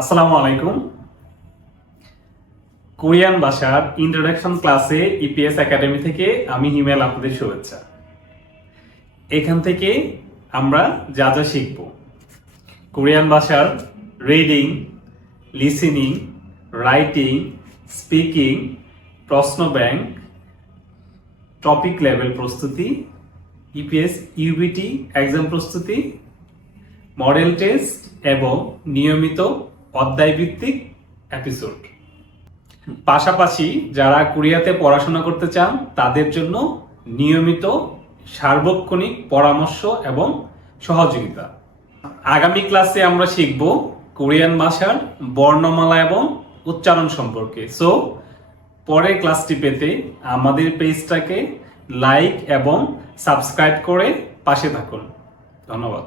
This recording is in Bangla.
আসসালামু আলাইকুম। কোরিয়ান ভাষার ইন্ট্রোডাকশন ক্লাসে ইপিএস একাডেমি থেকে আমি হিমেল আপনাদের শুভেচ্ছা। এখান থেকে আমরা যা যা শিখব, কোরিয়ান ভাষার রিডিং, লিসেনিং, রাইটিং, স্পিকিং, প্রশ্ন ব্যাংক, টপিক লেভেল প্রস্তুতি, ইপিএস ইউবিটি এক্সাম প্রস্তুতি, মডেল টেস্ট এবং নিয়মিত অধ্যায়ভিত্তিক এপিসোড। পাশাপাশি যারা কোরিয়াতে পড়াশোনা করতে চান তাদের জন্য নিয়মিত সার্বক্ষণিক পরামর্শ এবং সহযোগিতা। আগামী ক্লাসে আমরা শিখব কোরিয়ান ভাষার বর্ণমালা এবং উচ্চারণ সম্পর্কে। সো পরের ক্লাসটি পেতে আমাদের পেজটাকে লাইক এবং সাবস্ক্রাইব করে পাশে থাকুন। ধন্যবাদ।